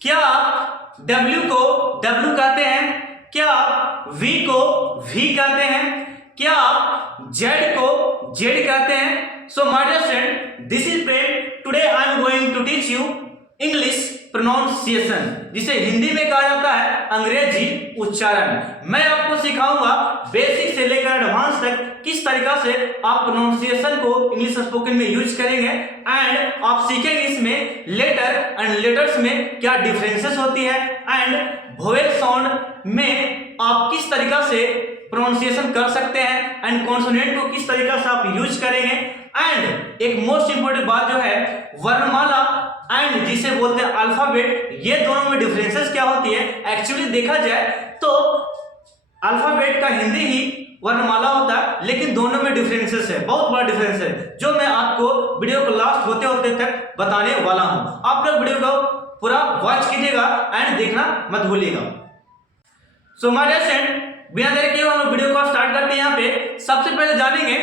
क्या आप W को W कहते हैं? क्या आप V को V कहते हैं? क्या आप Z को Z कहते हैं? So my dear friend, this is Prem. Today I am going to teach you English pronunciation, जिसे हिंदी में कहा जाता है अंग्रेजी उच्चारण। मैं आपको सिखाऊंगा बेसिक से लेकर एडवांस तक किस तरीका से आप प्रोनाउंसिएशन को इंग्लिश स्पोकन में यूज करेंगे, एंड आप सीखेंगे इसमें लेटर एंड लेटर्स में क्या डिफरेंसेस होती है, एंड वोवेल साउंड में आप किस तरीका से प्रोनाउंसिएशन कर सकते हैं, एंड कॉन्सोनेंट को किस तरीका से आप यूज करेंगे, एंड एक मोस्ट इंपोर्टेंट बात जो है वर्णमाला एंड जिसे बोलते हैं अल्फाबेट, ये दोनों में डिफरेंसेस क्या होती है। एक्चुअली देखा जाए तो अल्फाबेट का हिंदी ही वर्णमाला होता है, लेकिन दोनों में डिफरेंसेस है, बहुत बड़ा डिफरेंस है, जो मैं आपको वीडियो को लास्ट होते होते तक बताने वाला हूं। आप लोग वीडियो को पूरा वॉच कीजिएगा एंड देखना मत भूलिएगा। सो माय डियर फ्रेंड, बिना देर किए हम वीडियो को स्टार्ट करते हैं। यहाँ पे सबसे पहले जानेंगे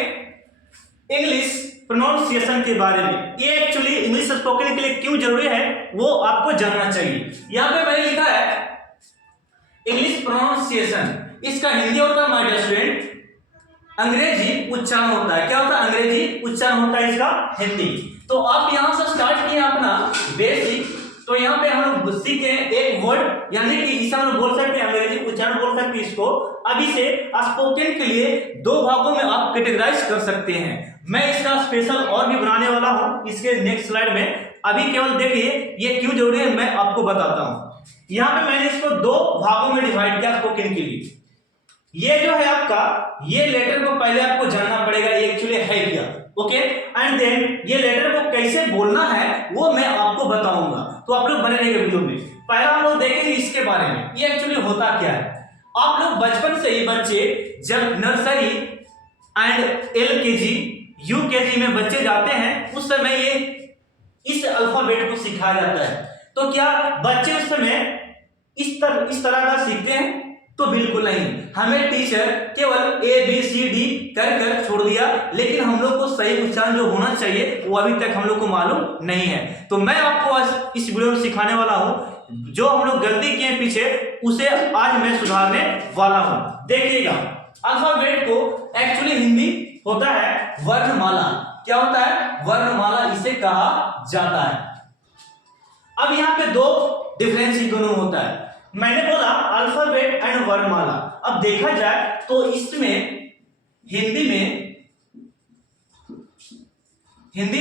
इंग्लिश प्रोनाउंसिएशन के बारे में। ये एक्चुअली इंग्लिश स्पोकन के लिए क्यों जरूरी है वो आपको जानना चाहिए। यहाँ पे मैंने लिखा है इंग्लिश प्रोनाउंसिएशन, इसका हिंदी होता है माय डियर स्टूडेंट अंग्रेजी उच्चारण होता है। क्या होता है? अंग्रेजी उच्चारण होता है इसका हिंदी। तो आप यहां से स्टार्ट किए अपना बेसिक, तो यहाँ पे हम लोग सीखे एक वर्ड, यानी कि इसे हम लोग बोल सकते हैं अंग्रेजी उच्चारण बोल सकते हैं इसको। अभी से स्पोकन के लिए दो भागों में आप कैटेगराइज कर सकते हैं। मैं इसका स्पेशल और भी बनाने वाला हूं इसके नेक्स्ट स्लाइड में। अभी केवल देखिए ये क्यों जरूरी है मैं आपको बताता हूं। यहाँ पे मैंने इसको दो भागों में डिवाइड किया स्पोकन के लिए। ये जो है आपका, ये लेटर को पहले आपको जानना पड़ेगा ये एक्चुअली है क्या, ओके, एंड देन ये लेटर को कैसे बोलना है वो मैं आपको बताऊंगा। तो आप लोग बने रहिए वीडियो में। पहला हम लोग देखेंगे इसके बारे में, ये एक्चुअली होता क्या है। आप लोग बचपन से ही बच्चे जब नर्सरी एंड LKG UKG में बच्चे जाते हैं उस समय ये इस अल्फाबेट को सिखाया जाता है। तो क्या बच्चे उस समय इस तरह का सीखते हैं? तो बिल्कुल नहीं। हमें टीचर केवल ABCD कर कर छोड़ दिया, लेकिन हम लोग को सही उच्चारण जो होना चाहिए वो अभी तक हम लोग को मालूम नहीं है। तो मैं आपको आज इस वीडियो में सिखाने वाला हूं, जो हम लोग गलती किए पीछे उसे आज मैं सुधारने वाला हूं। देखिएगा, अल्फाबेट को एक्चुअली हिंदी होता है वर्णमाला। क्या होता है? वर्णमाला इसे कहा जाता है। अब यहाँ पे दो डिफरेंस ही दोनों होता है। मैंने बोला अल्फाबेट एंड वर्णमाला। अब देखा जाए तो इसमें हिंदी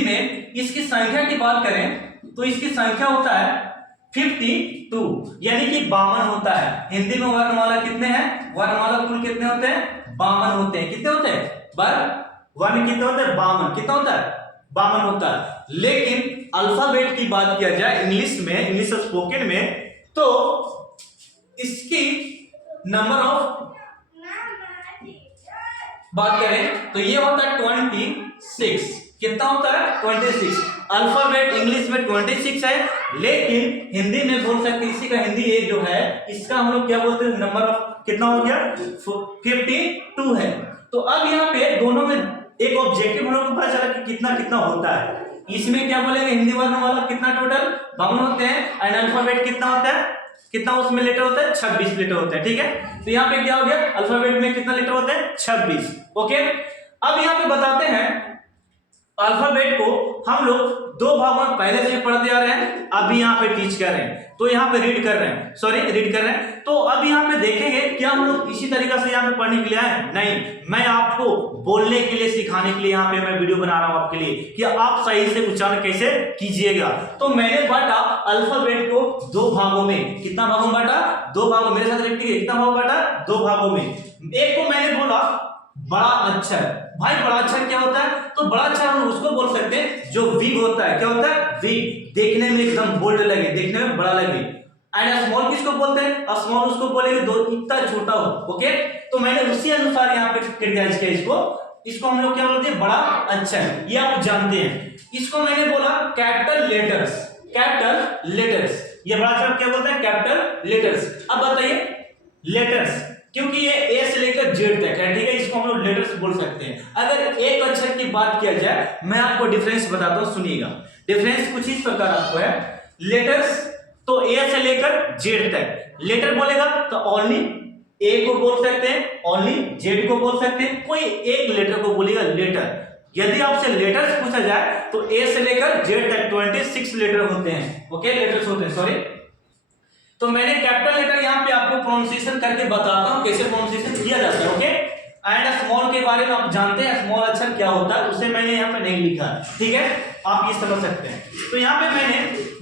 में इसकी संख्या की बात करें तो इसकी संख्या होता है 52, यानी कि 52 होता है। हिंदी में वर्णमाला कितने हैं? वर्णमाला कुल कितने होते हैं? 52 होते हैं। कितने होते हैं? वन कितने होते हैं? 52। कितना होता है? 52 होता है। लेकिन अल्फाबेट की बात किया जाए इंग्लिश में, इंग्लिश स्पोकन में, तो इसकी नंबर ऑफ बात करें तो ये होता है 26। कितना होता है? 26। अल्फाबेट इंग्लिश में 26 है, लेकिन हिंदी में बोल सकते इसी का हिंदी ये जो है इसका हम लोग क्या बोलते हैं? नंबर ऑफ कितना हो गया? 52 है। तो अब यहाँ पे दोनों में एक ऑब्जेक्टिव हम लोग को पता चला कि कितना कितना होता है। इसमें क्या बोलेंगे? हिंदी वर्णमाला कितना टोटल 52 होते हैं, एंड अल्फाबेट कितना होता है? कितना उसमें लेटर होता है? 26 लेटर होता है। ठीक है, तो यहाँ पे क्या हो गया? अल्फाबेट में कितना लेटर होता है? 26। ओके, अब यहाँ पे बताते हैं अल्फाबेट को हम लोग दो भागों में पहले से पढ़ते आ रहे हैं, अभी यहाँ पे टीच कर रहे हैं, तो यहाँ पे रीड कर रहे हैं। तो अब यहाँ पे देखेंगे क्या हम लोग इसी तरीका से यहाँ पे पढ़ने के लिए आए? नहीं, मैं आपको बोलने के लिए, सिखाने के लिए यहाँ पे मैं वीडियो बना रहा हूँ आपके लिए कि आप सही से उच्चारण कैसे कीजिएगा। तो मैंने बांटा अल्फाबेट को दो भागों में। कितना भागों में बांटा? दो भागों। मेरे साथ लिखिए, कितना भागों बांटा? दो भागों में। एक को मैंने बोला बड़ा अक्षर। भाई बड़ा अक्षर क्या होता है? तो बड़ा अक्षर हम उसको बोल सकते हैं जो विग होता है। क्या होता है? विग, देखने में एकदम बोल्ड लगे, देखने में बड़ा लगे। एंड स्मॉल किसको बोलते हैं? स्मॉल उसको बोलेंगे दो इतना छोटा हो। ओके, तो मैंने उसी अनुसार यहाँ पे कैटेगराइज किया इसको हम लोग क्या बोलते हैं? बड़ा अक्षर, ये आप जानते हैं। इसको मैंने बोला कैपिटल लेटर्स। ये बड़ा अक्षर क्या बोलते हैं? Capital letters. अब बताइए लेटर्स, क्योंकि ये ए से लेकर जेड तक है, ठीक है, इसको हम लोग लेटर्स बोल सकते हैं। अगर एक अक्षर की बात किया जाए, मैं आपको डिफरेंस बताता हूं, सुनिएगा। डिफरेंस कुछ इस प्रकार आपको है। लेटर्स तो ए से लेकर जेड तक लेटर बोलेगा तो ओनली ए को बोल सकते हैं, ओनली जेड को बोल सकते हैं, कोई एक लेटर को बोलेगा लेटर। यदि आपसे लेटर्स पूछा जाए तो ए से लेकर जेड तक 26 लेटर होते हैं, ओके लेटर्स होते हैं, सॉरी। तो मैंने कैपिटल लेटर यहाँ पे आपको प्रोनाउंसिएशन करके बताता हूँ कैसे प्रोनाउंसिएशन किया जाता है, ओके। एंड स्मॉल के बारे में आप जानते हैं स्मॉल अक्षर क्या होता है, उसे मैंने यहाँ पे नहीं लिखा, ठीक है, आप ये समझ सकते हैं। तो यहाँ पे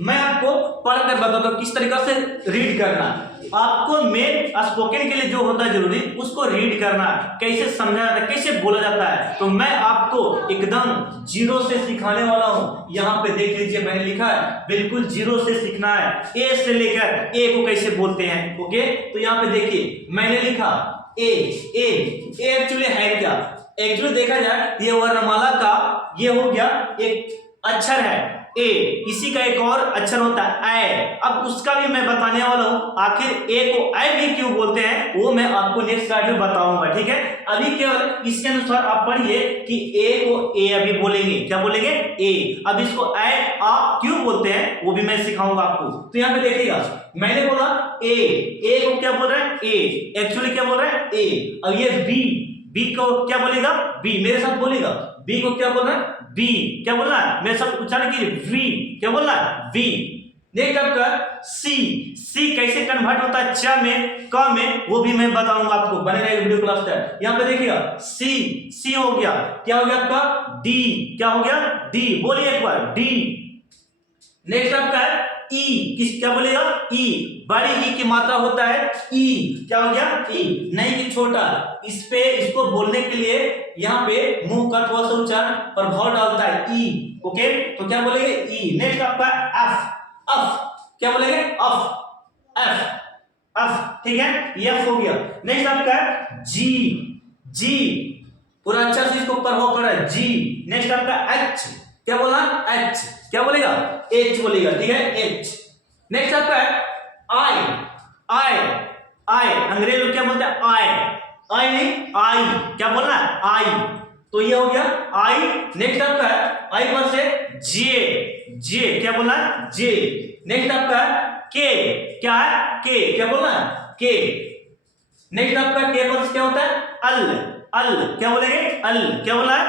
मैं आपको पढ़कर बताता हूँ किस तरीके से रीड करना। आपको मेन स्पोकन के लिए जो होता है जरूरी उसको रीड करना, कैसे समझा जाता है, कैसे बोला जाता है, तो मैं आपको एकदम जीरो से सिखाने वाला हूँ। यहाँ पे देख लीजिए मैंने लिखा है बिल्कुल जीरो से सीखना है, ए से लेकर ए को कैसे बोलते हैं, ओके। तो यहाँ पे देखिए मैंने लिखा ए एक्चुअली है क्या, एक्चुअली देखा जाए ये वर्णमाला का ये हो गया एक अक्षर है ए, इसी का एक और अक्षर होता है ए। अब उसका भी मैं बताने वाला हूं, आखिर ए को ए भी क्यों बोलते हैं वो मैं आपको नेक्स्ट स्लाइड में बताऊंगा, ठीक है। अभी केवल इसके अनुसार आप पढ़िए कि ए को ए अभी बोलेंगे, क्या बोलेंगे ए। अब इसको ए आ क्यों बोलते हैं वो भी मैं सिखाऊंगा आपको। तो यहाँ पे देखिएगा मैंने बोला ए को क्या बोल रहा है ए, एक्चुअली क्या बोल रहा है ए। अब ये बी को क्या बोलेगा बी, मेरे साथ बोलेगा बी को क्या बोल रहा है बी, क्या बोलना है मेरे साथ उच्चारण कीजिए वी, क्या बोलना है वी। नेक्स्ट आपका सी कैसे कन्वर्ट होता है च में क में वो भी मैं बताऊंगा आपको, बने रहेगा वीडियो क्लास तक। यहाँ पे देखिएगा सी हो गया, क्या हो गया आपका डी, क्या हो गया डी, बोलिए एक बार डी। नेक्स्ट आपका है ई, किस क्या बोलेगा ई, बड़ी ई की मात्रा होता है ई, क्या हो गया ई, नहीं कि छोटा। इस पे इसको बोलने के लिए यहाँ पे मुंह का थोड़ा सा उच्चारण प्रभाव डालता है ई, ओके। तो क्या बोलेंगे ई। नेक्स्ट आपका एफ, क्या बोलेंगे एफ, ठीक है एफ हो गया। नेक्स्ट आपका जी, पूरा अच्छा से इसको प्रभाव पड़ा है जी। नेक्स्ट आपका एच, क्या बोला एच, क्या बोलेगा एच बोलेगा, ठीक है एच। नेक्स्ट आपका है आई, अंग्रेज लोग क्या बोलते हैं आई नहीं आई, क्या बोलना है आई, तो ये हो गया आई। नेक्स्ट आपका है आई पर से जे, क्या बोलना है जे। नेक्स्ट आपका है के, क्या है के, क्या बोलना है के। नेक्स्ट आपका के पर से क्या होता है अल, क्या बोलेंगे अल, क्या बोलना है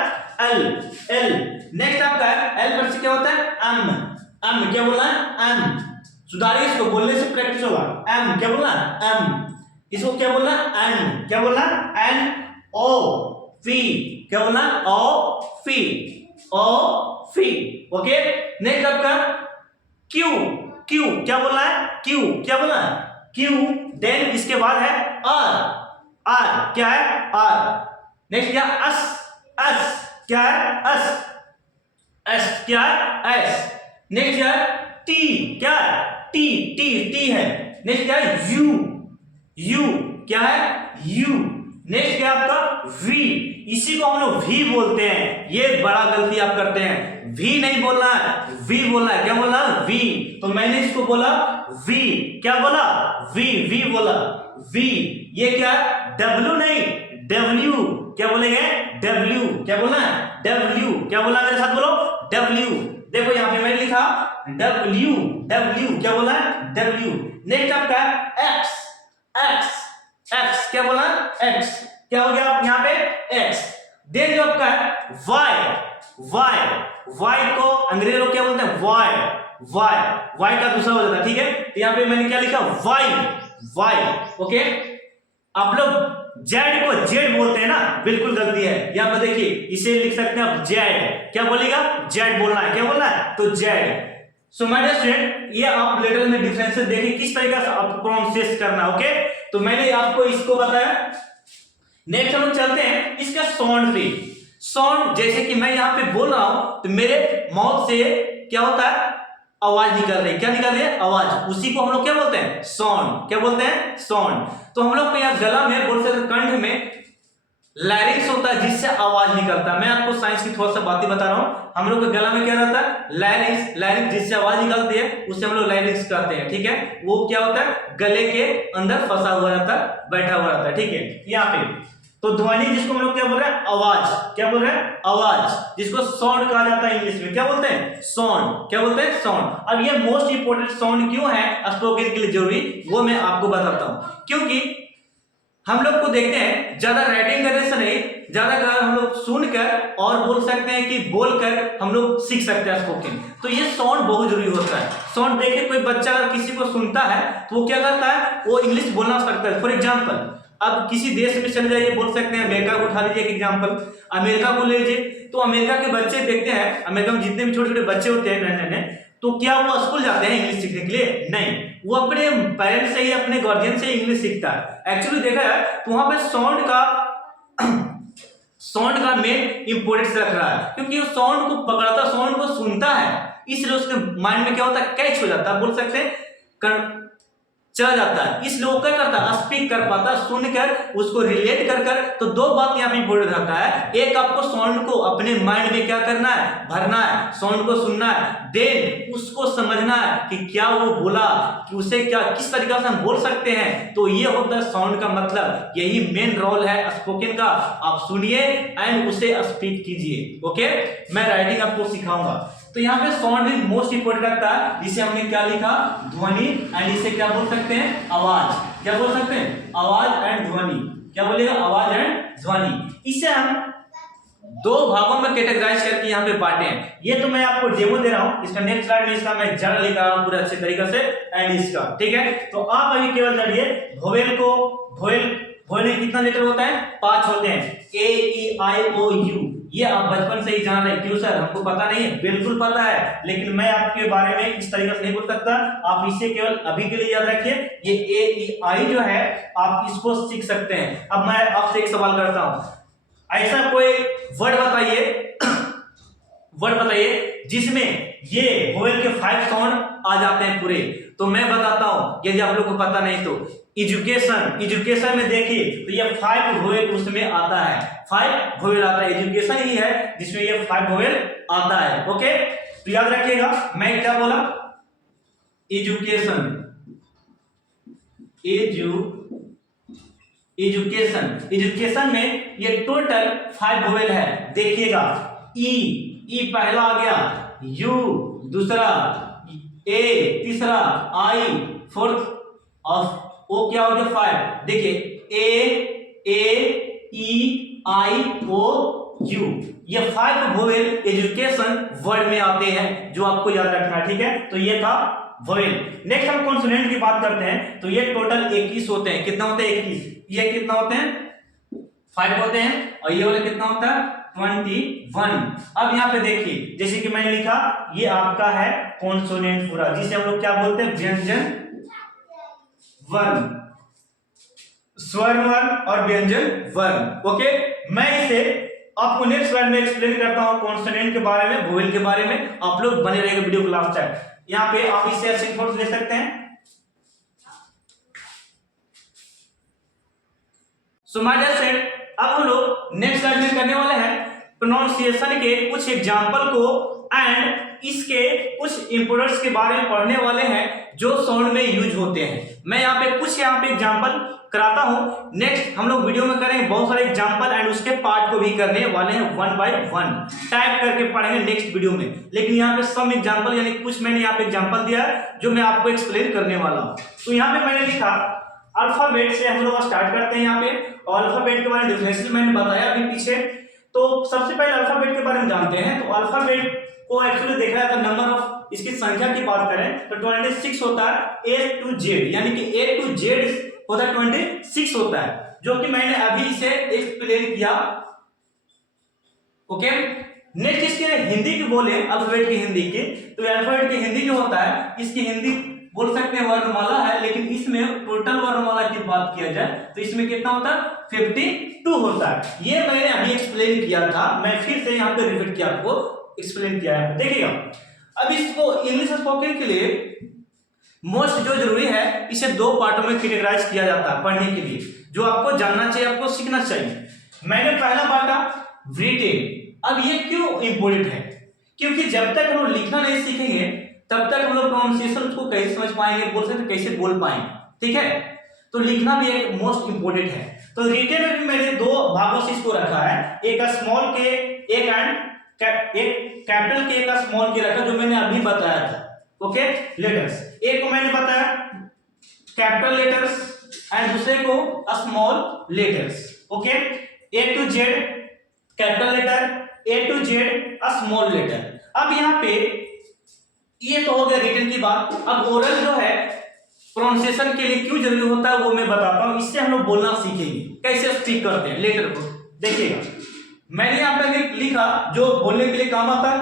एल। नेक्स्ट आपका है एल पर से क्या होता है एम, क्या बोलना है एम। सुधारिए इसको, बोलने से प्रैक्टिस होगा। एम, क्या बोलना है एम। इसको क्या बोलना है एन, क्या बोलना है एन ओ फी, क्या बोलना है ओ फी, ओके। नेक्स्ट आपका क्यू, क्या बोलना है क्यू, क्या बोलना है क्यू। देन इसके बाद है आर, क्या है आर। नेक्स्ट क्या एस, क्या है एस, क्या है एस। नेक्स्ट क्या है टी, क्या है टी है। नेक्स्ट क्या है यू, क्या है यू। नेक्स्ट क्या आपका वी, इसी को हम लोग वी बोलते हैं, ये बड़ा गलती आप करते हैं, वी नहीं बोलना है वी बोलना है, क्या बोलना है वी। तो मैंने इसको बोला वी, क्या बोला वी बोला वी। ये क्या है डब्ल्यू नहीं डब्ल्यू, क्या बोलेंगे डब्ल्यू, क्या बोलना है डब्ल्यू, क्या बोलना मेरे साथ बोलो डब्ल्यू। देखो यहाँ पे मैंने लिखा डब्ल्यू, क्या बोला है डब्ल्यू। नेक्स्ट आपका एक्स, क्या बोला एक्स, क्या हो गया यहाँ पे एक्स। देन जो आपका है वाई को अंग्रेजी लोग क्या बोलते हैं वाई का दूसरा हो जाता है, ठीक है। तो यहाँ पे मैंने क्या लिखा वाई, ओके। आप लोग जेड को जेड बोलते हैं ना, बिल्कुल गलती है। यहाँ पर देखिए इसे लिख सकते हैं आप जेड, क्या बोलेगा जेड बोलना है, क्या बोलना है तो Z. So my dear student, ये आप लेटर में डिफरेंसेस देखिए किस तरीके से आपको प्रोनाउंसिएशन करना, ओके। तो मैंने आपको इसको बताया। नेक्स्ट हम चलते हैं इसका साउंड पे। साउंड जैसे कि मैं यहाँ पे बोल रहा हूं तो मेरे माउथ से क्या होता है आवाज निकल रही है, क्या निकल रही है आवाज, उसी को हम लोग क्या बोलते हैं साउंड, क्या बोलते हैं साउंड। तो हम लोग को यहाँ गला में बोल सकते कंठ में लैरिंग्स होता है जिससे आवाज निकलता है। मैं आपको साइंस की थोड़ा सा बातें बता रहा हूं। हम लोग के गला में क्या रहता है लैरिंग्स जिससे आवाज निकलती है उसे हम लोग लैरिंग्स कहते हैं, ठीक है। वो क्या होता है गले के अंदर फंसा हुआ रहता है, बैठा हुआ रहता है, ठीक है यहाँ पे। तो ध्वनि जिसको हम लोग क्या बोल रहे हैं, आवाज, क्या बोल रहे हैं, आवाज, जिसको साउंड कहा जाता है इंग्लिश में, क्या बोलते हैं, साउंड, क्या बोलते हैं, साउंड। अब ये मोस्ट इंपोर्टेंट साउंड क्यों है स्पोकन के लिए जरूरी, वो मैं आपको बताता हूं। क्योंकि हम लोग को देखते हैं ज्यादा राइटिंग करने से नहीं, ज्यादा हम लोग सुनकर और बोल सकते हैं कि बोलकर हम लोग सीख सकते हैं स्पोकन। तो ये साउंड बहुत जरूरी होता है। साउंड देखिए, कोई बच्चा अगर किसी को सुनता है तो वो क्या करता है, वो इंग्लिश बोलना सकता है। फॉर एग्जाम्पल, अब किसी देश में चले जाइए, बोल सकते हैं अमेरिका को उठा लीजिए एक एग्जाम्पल, अमेरिका को ले लीजिए, तो अमेरिका के बच्चे देखते हैं, अमेरिका में जितने भी छोटे छोटे बच्चे होते हैं नन्हे, तो क्या वो स्कूल जाते हैं इंग्लिश सीखने के लिए? नहीं, वो अपने पेरेंट्स से ही, अपने गार्जियन से इंग्लिश सीखता है। एक्चुअली देखा है तो वहां पे साउंड का मेन इंपोर्टेंस रख रहा है, क्योंकि वो साउंड को पकड़ता, साउंड को सुनता है, इसलिए उसके माइंड में क्या होता है, कैच हो जाता है, बोल सकते हैं चला जाता है, इसलिए वो क्या करता है, स्पीक कर पाता है, सुनकर उसको रिलेट कर। तो दो बात यहाँ पे इंपोर्टेंट रहता है, एक आपको साउंड को अपने माइंड में क्या करना है, भरना है, साउंड को सुनना है, देन उसको समझना है कि क्या वो बोला, कि उसे क्या किस तरीके से हम बोल सकते हैं। तो ये होता है साउंड का मतलब, यही मेन रोल है स्पोकन का। आप सुनिए एंड उसे स्पीक कीजिए। ओके, मैं राइटिंग आपको सिखाऊंगा। तो यहाँ पे साउंड भी मोस्ट इंपोर्टेंट लगता है, जिसे हमने क्या लिखा, ध्वनि, एंड इसे क्या बोल सकते हैं, आवाज, क्या बोल सकते हैं, आवाज एंड ध्वनि, क्या बोलेगा, आवाज एंड ध्वनि। इसे हम दो भागों में कैटेगराइज करके यहाँ पे बांटे हैं। ये तो मैं आपको डेमो दे रहा हूँ, इसका नेक्स्ट स्लाइड में इसका मैं जड़ लिखा रहा हूँ पूरा अच्छे तरीके से, एंड इसका, ठीक है। तो आप अभी केवल जानिए वोवेल को, वोवेल में कितना लेटर होता है, 5 होते हैं, ए ई आई ओ यू। ये आप बचपन से ही जान रहे हैं। क्यों सर, हमको पता नहीं है? बिल्कुल पता है, लेकिन मैं आपके बारे में इस तरीके से नहीं बोल सकता। आप इसे केवल अभी के लिए याद रखिए, ये ए ई आई जो है आप इसको सीख सकते हैं। अब मैं आपसे एक सवाल करता हूं, ऐसा कोई वर्ड बताइए जिसमें ये वोवेल के 5 साउंड आ जाते हैं पूरे। तो मैं बताता हूं, यदि आप लोग को पता नहीं तो, एजुकेशन में देखिए तो ये 5 वोवेल उसमें आता है, 5 वोवेल आता है, एजुकेशन ही है जिसमें ये 5 वोवेल आता है। ओके, तो याद रखिएगा मैं क्या बोला, एजुकेशन में ये टोटल 5 वोवेल है। देखिएगा, ई पहला आ गया, यू दूसरा, ए तीसरा, आई फोर्थ, और ओ क्या हो गया 5। देखिए ए ई आई ओ यू, ये 5 वोवेल एजुकेशन वर्ड में आते हैं, जो आपको याद रखना है, ठीक है। तो ये था वोवेल। नेक्स्ट हम कॉन्सोनेंट की बात करते हैं। तो ये टोटल 21 होते हैं। कितना होते हैं, 21। ये कितना होते हैं, 5 होते हैं, और ये वाला कितना होता है, 21। अब यहाँ पे देखिए, जैसे कि मैंने लिखा, ये आपका है कॉन्सोनेंट पूरा, जिसे हम लोग क्या बोलते हैं, व्यंजन वर्ण, स्वर वर्ण और व्यंजन वर्ण। ओके, मैं इसे आपको नेक्स्ट स्लाइड में एक्सप्लेन करता हूं, कॉन्सोनेंट के बारे में, वोवेल के बारे में। आप लोग बने रहेंगे वीडियो को लास्ट तक। यहाँ पे आप इससे सिंपल ले सकते हैं। सो माय डियर फ्रेंड, अब हम लोग नेक्स्ट स्लाइड में करने वाले हैं प्रोनाउंसिएशन के कुछ एग्जांपल को, एंड इसके कुछ इंपोर्टेंट्स के बारे में पढ़ने वाले हैं जो साउंड में यूज होते हैं। मैं यहाँ पे एग्जांपल कराता हूँ। नेक्स्ट हम लोग वीडियो में करेंगे बहुत सारे एग्जांपल, एंड उसके पार्ट को भी करने वाले हैं 1 by 1 टाइप करके पढ़ेंगे नेक्स्ट वीडियो में। लेकिन यहाँ पे सम एग्जांपल, यानी कुछ मैंने यहाँ पे एग्जांपल दिया है जो मैं आपको एक्सप्लेन करने वाला हूँ। तो यहाँ पे मैंने लिखा, अल्फाबेट से हम लोग स्टार्ट करते हैं। यहाँ पे अल्फाबेट के बारे में डेफिनेशन मैंने बताया अभी पीछे। तो सबसे पहले अल्फाबेट के बारे में जानते हैं। तो अल्फाबेट को एक्चुअली देखा जाए तो नंबर ऑफ, इसकी संख्या की बात करें तो 26 होता है, A to Z, यानी कि A to Z होता है 26 होता है, जो कि मैंने अभी इसे एक्सप्लेन किया। ओके, नेक्स्ट इसके हिंदी की बोले, अल्फाबेट की हिंदी की, तो अल्फाबेट की हिंदी जो होता है, इसकी हिंदी बोल सकते हैं वर्णमाला है, लेकिन इसमें टोटल वर्णमाला की बात किया जाए तो इसमें कितना होता है, 52 होता है। ये मैंने अभी एक्सप्लेन किया था, मैं फिर से यहाँ पे रिपीट किया, आपको एक्सप्लेन किया है। देखिएगा, अब इसको इंग्लिश स्पोकन के लिए मोस्ट जो जरूरी है, इसे 2 पार्टों में कैटेगराइज किया जाता है पढ़ने के लिए, जो आपको जानना चाहिए, आपको सीखना चाहिए। मैंने पहला बांटा रिटेन। अब ये क्यों इंपोर्टेंट है, क्योंकि जब तक हम लिखना नहीं सीखेंगे तब तक हम लोग प्रोनाउंसिएशन को कैसे समझ पाएंगे, बोल सकते कैसे बोल पाएंगे, ठीक है। तो लिखना भी एक मोस्ट इंपोर्टेंट है। तो रिटेन में भी मैंने दो भागों से इसको रखा है, एक स्मॉल के एक कैपिटल के एक स्मॉल के रखा, जो मैंने अभी बताया था। ओके, लेटर्स एक को मैंने बताया कैपिटल लेटर्स एंड दूसरे को small letters. Okay, A to Z capital letter, A to Z small letter. अब यहाँ पे ये तो हो गया रिटन की बात। अब ओरल जो है प्रोनाउंसिएशन के लिए क्यों जरूरी होता है वो मैं बताता हूं, इससे हम लोग बोलना सीखेंगे कैसे स्टिक करते हैं लेटर को। देखिएगा मैंने यहाँ पे लिखा जो बोलने के लिए काम आता है।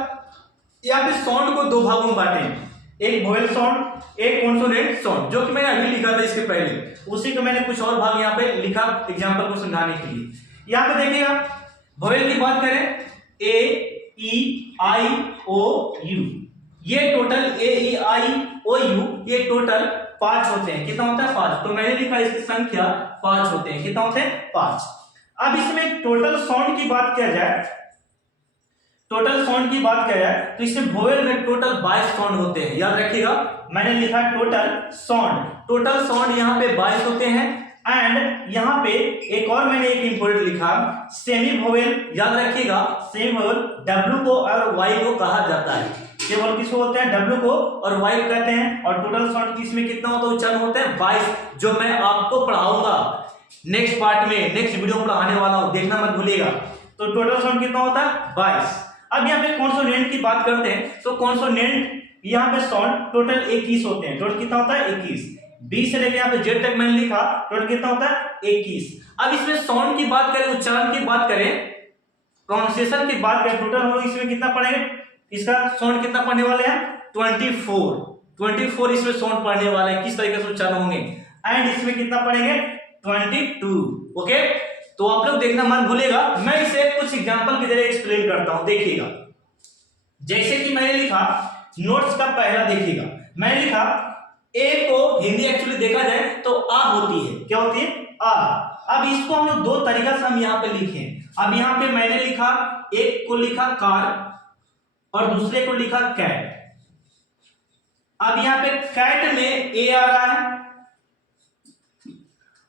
यहाँ पे साउंड को दो भागों में बांटे, एक वोवेल साउंड, एक कॉन्सोनेंट साउंड, जो कि मैंने अभी लिखा था इसके पहले, उसी को मैंने कुछ और भाग यहाँ पे लिखा एग्जाम्पल को समझाने के लिए। यहाँ पे देखिएगा वोवेल की बात करें, A E I O U, ये total A E I O U ये टोटल 5 होते हैं। कितना होता है? 5। तो मैंने लिखा इसकी संख्या 5 होते हैं। कितना होते हैं? 5। अब इसमें टोटल साउंड की बात किया जाए, टोटल साउंड की बात किया जाए तो इसमें वोवेल में टोटल 22 साउंड होते हैं। याद रखिएगा मैंने लिखा टोटल साउंड यहाँ पे 22 होते हैं। एंड यहाँ पे एक और मैंने एक इंपॉर्टेंट लिखा सेमी वोवेल। याद रखिएगा सेमी वोवेल W को और Y को कहा जाता है। केवल किसको बोलते हैं? W को और Y को कहते हैं। और टोटल साउंड इसमें कितना होता है? उच्चारण होते हैं 22, जो मैं आपको पढ़ाऊंगा नेक्स्ट पार्ट में, नेक्स्ट वीडियो में पढ़ाने वाला हूं, देखना मत भूलिएगा। तो टोटल साउंड कितना होता है? 22। अब यहाँ पे कॉन्सोनेंट की बात करते हैं तो कॉन्सोनेंट यहाँ पे साउंड टोटल 21 होते हैं। टोटल कितना होता है? 21। बी से लेकर यहाँ पे जेड तक मैंने लिखा, टोटल कितना होता है? 21। अब इसमें साउंड की बात करें, उच्चारण की बात करें, प्रोनाउंसिएशन की बात करें, टोटल हम लोग इसमें कितना पढ़ेंगे? इसका साउंड कितना पढ़ने वाले हैं? 24 इसमें साउंड पढ़ने वाले हैं, किस तरीके से उच्चारण होंगे। एंड इसमें कितना पढ़ेंगे? 22। ओके, तो आप लोग देखना मत भूलेगा, मैं इसे कुछ एग्जांपल की तरह एक्सप्लेन करता हूं। देखिएगा जैसे कि मैंने लिखा नोट्स का पहला, देखिएगा मैंने लिखा ए को हिंदी एक्चुअली देखा जाए तो आ होती है। क्या होती है? आ। अब इसको हम लोग दो तरीका से हम यहाँ पे लिखे। अब यहाँ पे मैंने लिखा, एक को लिखा कार और दूसरे को लिखा कैट। अब यहाँ पे कैट में ए आ रहा है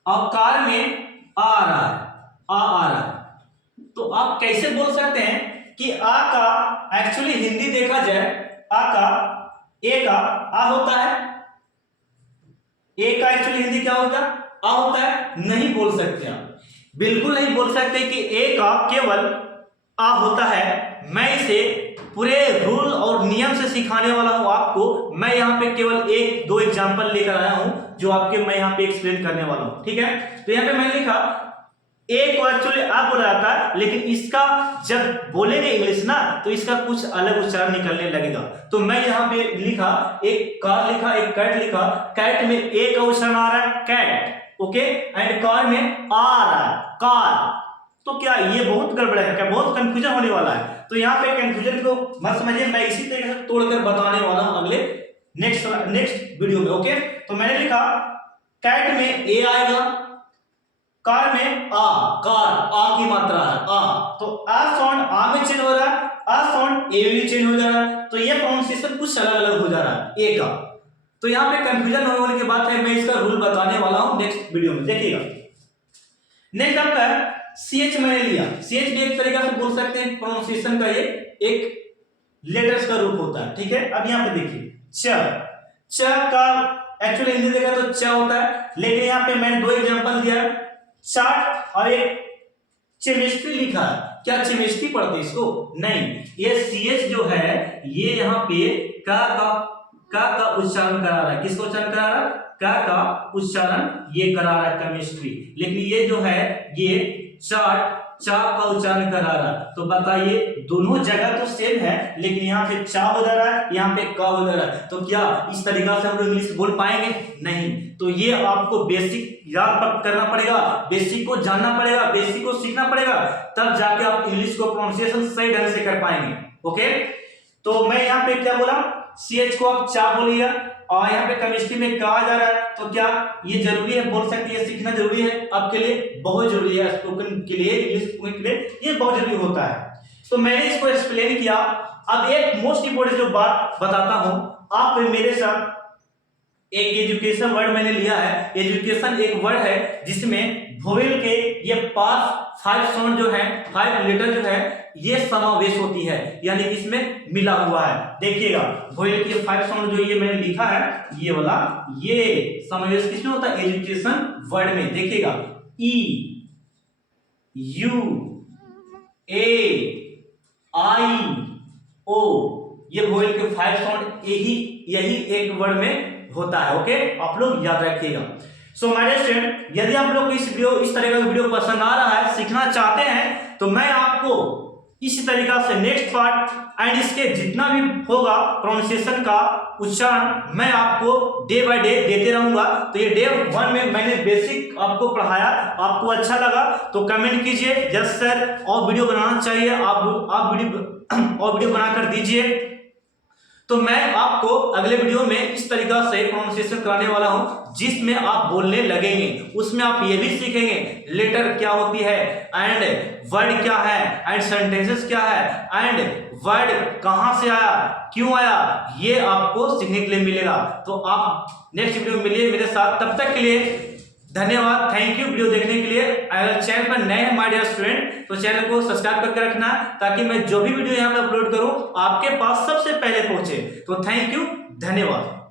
और कार में आ रहा है, आ रहा है। तो आप कैसे बोल सकते हैं कि आ का एक्चुअली हिंदी देखा जाए, आ का ए का आ होता है, ए का एक्चुअली हिंदी क्या होता है? आ होता है। नहीं बोल सकते आप, बिल्कुल नहीं बोल सकते कि ए का केवल आ होता है। मैं इसे पूरे रूल और नियम से सिखाने वाला हूं आपको। मैं यहाँ पे केवल एक दो एग्जांपल लेकर आया हूं जो आपके मैं यहाँ पे एक्सप्लेन करने वाला हूं। ठीक है, तो यहाँ पे मैंने लिखा ए को एक्चुअली आ बोला जाता है, लेकिन इसका जब बोलेंगे इंग्लिश ना तो इसका कुछ अलग उच्चारण निकलने लगेगा। तो मैं यहाँ पे लिखा, एक कार लिखा, एक कैट लिखा। कैट में ए का उच्चारण आ रहा है कैट, ओके, एंड कार में आ रहा है कार। तो क्या ये बहुत गड़बड़ है? क्या बहुत कंफ्यूजन होने वाला है? तो यहाँ पे कंफ्यूजन को मत समझिए, मैं इसी तरीके से तोड़कर बताने वाला हूं अगले नेक्स्ट वीडियो में। ओके, तो मैंने लिखा कैट में ए आएगा, कार में आ, कार आ की मात्रा है आ, तो आ साउंड आ में चेंज हो रहा है, आ साउंड ए में चेंज हो जा रहा है। तो ये प्रोनाउंसिएशन कुछ अलग अलग हो जा रहा है ए का। तो यहाँ पे कंफ्यूजन होने की बात है, मैं इसका रूल बताने वाला हूं नेक्स्ट वीडियो में, देखिएगा। नेक्स्ट आपका CH मैंने लिया। CH भी एक तरीका से बोल सकते हैं, प्रोनाउंसिएशन का ये एक लेटर्स का रूप होता है। ठीक है, अब यहाँ पे देखिए च का एक्चुअली हिंदी देखा तो च होता है, लेकिन यहाँ पे मैंने दो एग्जांपल दिया, चार्ट और एक केमिस्ट्री लिखा है। क्या केमिस्ट्री पढ़ते इसको? नहीं, ये CH जो है ये यहाँ पे का उच्चारण करा रहा है। किसको उच्चारण करा रहा है? का उच्चारण ये करा रहा है केमिस्ट्री, लेकिन ये जो है ये चार्ट चा का उच्चारण करा रहा है। तो बताइए दोनों जगह तो सेम है, लेकिन यहाँ पे चा हो जा रहा है, यहाँ पे का हो जा रहा है। तो क्या इस तरीका से हम लोग इंग्लिश बोल पाएंगे? नहीं। तो ये आपको बेसिक याद करना पड़ेगा, बेसिक को जानना पड़ेगा, बेसिक को सीखना पड़ेगा, तब जाके आप इंग्लिश को प्रोनाउंसिएशन सही ढंग से कर पाएंगे। ओके, तो मैं यहाँ पे क्या बोला, CH को आप चा बोलिएगा और यहाँ पे केमिस्ट्री में कहा जा रहा है। तो क्या ये जरूरी है? बोल सकते हैं, सीखना जरूरी है आपके लिए, बहुत जरूरी है स्पोकन के लिए, इंग्लिश स्पीकिंग के लिए ये बहुत जरूरी होता है। तो मैंने इसको एक्सप्लेन किया। अब एक मोस्ट इंपोर्टेंट जो बात बताता हूं, आप मेरे साथ एक एजुकेशन वर्ड मैंने लिया है। एजुकेशन एक वर्ड है जिसमें वोवेल के ये 5 साउंड जो है, 5 लेटर जो है, ये समावेश होती है, यानी कि इसमें मिला हुआ है। देखिएगा वोवेल के 5 साउंड जो ये मैंने लिखा है, ये वाला, ये समावेश किसमें होता है? एजुकेशन वर्ड में। देखिएगा ई, यू, ए, आई, ओ, ये वोवेल के 5 साउंड यही एक वर्ड में होता है। ओके, आप लोग याद रखिएगा। सो माय डियर स्टूडेंट, यदि आप लोग को इस तरह का वीडियो पसंद आ रहा है, सीखना चाहते हैं, तो मैं आपको इसी तरीका से नेक्स्ट पार्ट एंड इसके जितना भी होगा प्रोनाउंसिएशन का उच्चारण मैं आपको डे बाय डे देते रहूंगा। तो ये डे 1 में मैंने बेसिक आपको पढ़ाया, आपको अच्छा लगा तो कमेंट कीजिए यस सर और वीडियो बनाना चाहिए, आप वीडियो बनाकर दीजिए। तो मैं आपको अगले वीडियो में इस तरीका से प्रोनाउंसिएशन कराने वाला हूं जिसमें आप बोलने लगेंगे। उसमें आप ये भी सीखेंगे लेटर क्या होती है एंड वर्ड क्या है एंड सेंटेंसेस क्या है एंड वर्ड कहां से आया, क्यों आया, ये आपको सीखने के लिए मिलेगा। तो आप नेक्स्ट वीडियो में मिलिए मेरे साथ, तब तक के लिए धन्यवाद, थैंक यू वीडियो देखने के लिए। अगर चैनल पर नए हैं माय डियर स्टूडेंट तो चैनल को सब्सक्राइब करके रखना ताकि मैं जो भी वीडियो यहाँ पे अपलोड करूं आपके पास सबसे पहले पहुंचे। तो थैंक यू, धन्यवाद।